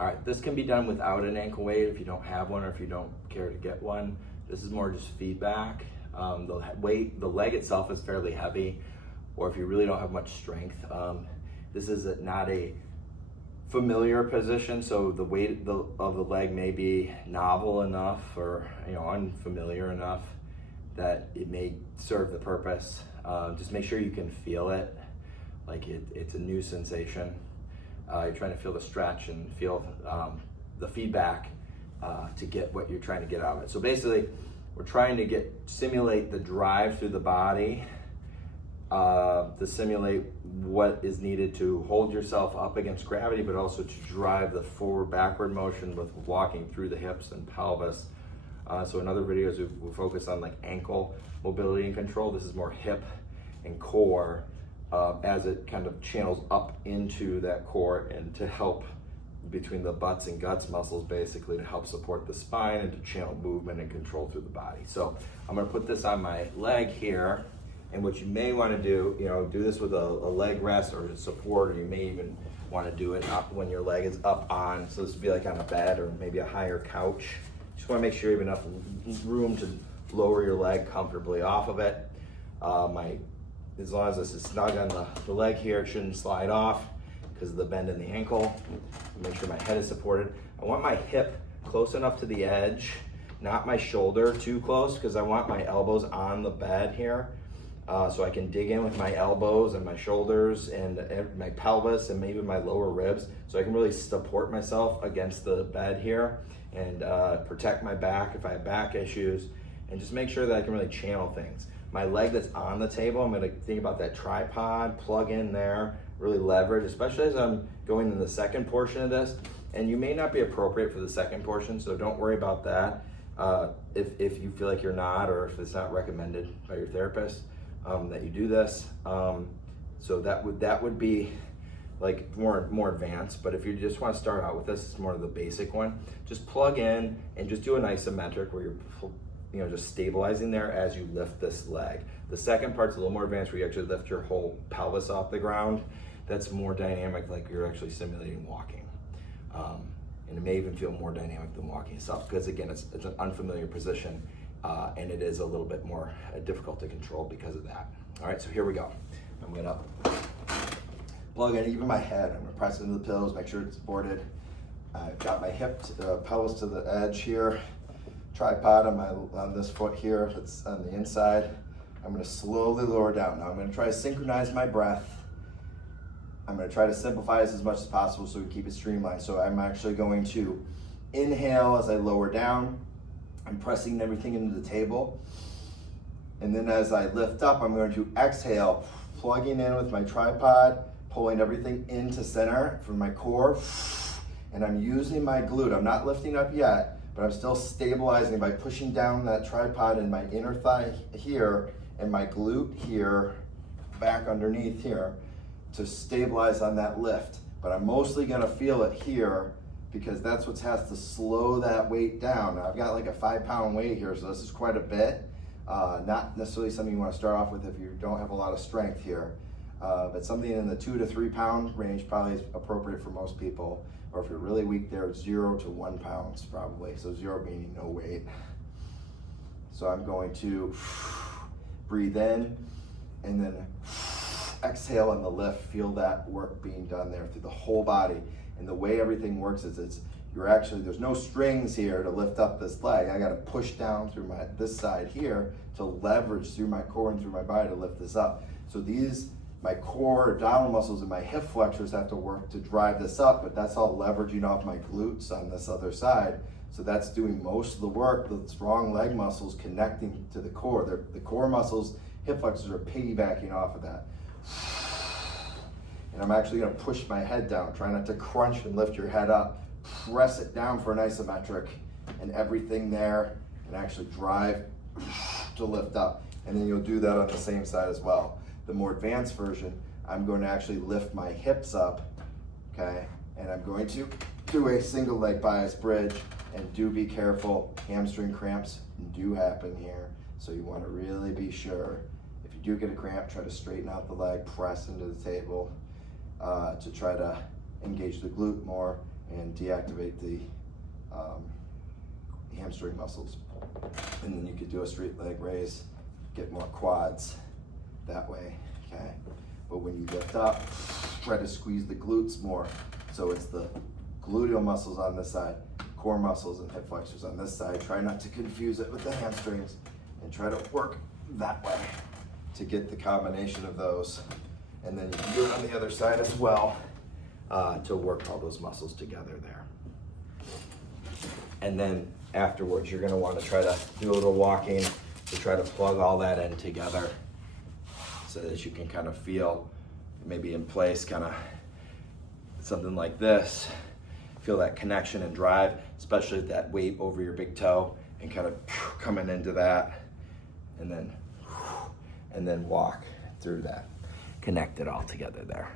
All right, this can be done without an ankle weight if you don't have one or if you don't care to get one. This is more just feedback. The leg itself is fairly heavy, or if you really don't have much strength. This is not a familiar position, so the weight of the leg may be novel enough or unfamiliar enough that it may serve the purpose. Just make sure you can feel it, like it's a new sensation. You're trying to feel the stretch and feel the feedback to get what you're trying to get out of it. So basically, we're trying to simulate the drive through the body, to simulate what is needed to hold yourself up against gravity, but also to drive the forward-backward motion with walking through the hips and pelvis. So in other videos, we'll focus on like ankle mobility and control. This is more hip and core as it kind of channels up into that core and to help between the butts and guts muscles, basically to help support the spine and to channel movement and control through the body. So I'm gonna put this on my leg here. And what you may want to do, do this with a leg rest or support, or you may even want to do it up when your leg is up on. So this would be like on a bed or maybe a higher couch. Just want to make sure you have enough room to lower your leg comfortably off of it. As long as this is snug on the leg here, it shouldn't slide off because of the bend in the ankle. Make sure my head is supported. I want my hip close enough to the edge, not my shoulder too close, because I want my elbows on the bed here. So I can dig in with my elbows and my shoulders and my pelvis and maybe my lower ribs, so I can really support myself against the bed here and protect my back if I have back issues, and just make sure that I can really channel things. My leg that's on the table, I'm gonna think about that tripod, plug in there, really leverage, especially as I'm going in the second portion of this. And you may not be appropriate for the second portion, so don't worry about that if you feel like you're not, or if it's not recommended by your therapist. That you do this, so that would be like more advanced. But if you just want to start out with this, it's more of the basic one. Just plug in and just do an isometric where you're just stabilizing there as you lift this leg. The second part's a little more advanced, where you actually lift your whole pelvis off the ground. That's more dynamic, like you're actually simulating walking, and it may even feel more dynamic than walking itself, because again, it's an unfamiliar position. And it is a little bit more difficult to control because of that. All right, so here we go. I'm gonna plug in even my head. I'm gonna press into the pillows, make sure it's supported. I've got my hip, pelvis to the edge here. Tripod on this foot here, that's on the inside. I'm gonna slowly lower down. Now I'm gonna try to synchronize my breath. I'm gonna try to simplify this as much as possible so we keep it streamlined. So I'm actually going to inhale as I lower down. I'm pressing everything into the table. And then as I lift up, I'm going to exhale, plugging in with my tripod, pulling everything into center from my core. And I'm using my glute. I'm not lifting up yet, but I'm still stabilizing by pushing down that tripod in my inner thigh here and my glute here, back underneath here, to stabilize on that lift. But I'm mostly gonna feel it here, because that's what has to slow that weight down. Now I've got like a 5-pound weight here, so this is quite a bit. Not necessarily something you want to start off with if you don't have a lot of strength here. But something in the 2 to 3 pound range probably is appropriate for most people. Or if you're really weak there, 0 to 1 pounds probably. So 0 meaning no weight. So I'm going to breathe in and then exhale on the lift. Feel that work being done there through the whole body. And the way everything works is there's no strings here to lift up this leg. I gotta push down through this side here to leverage through my core and through my body to lift this up. So my core abdominal muscles and my hip flexors have to work to drive this up, but that's all leveraging off my glutes on this other side. So that's doing most of the work. The strong leg muscles connecting to the core. The core muscles, hip flexors are piggybacking off of that. And I'm actually gonna push my head down. Try not to crunch and lift your head up. Press it down for an isometric and everything there, and actually drive to lift up. And then you'll do that on the same side as well. The more advanced version, I'm going to actually lift my hips up, okay? And I'm going to do a single leg bias bridge, and do be careful. Hamstring cramps do happen here, so you wanna really be sure. If you do get a cramp, try to straighten out the leg, press into the table, to try to engage the glute more and deactivate the hamstring muscles. And then you could do a straight leg raise, get more quads that way, okay? But when you lift up, try to squeeze the glutes more. So it's the gluteal muscles on this side, core muscles and hip flexors on this side. Try not to confuse it with the hamstrings, and try to work that way to get the combination of those. And then you can do it on the other side as well to work all those muscles together there. And then afterwards, you're gonna wanna try to do a little walking to try to plug all that in together so that you can kind of feel maybe in place, kind of something like this. Feel that connection and drive, especially with that weight over your big toe, and kind of coming into that, and then walk through that. Connect it all together there.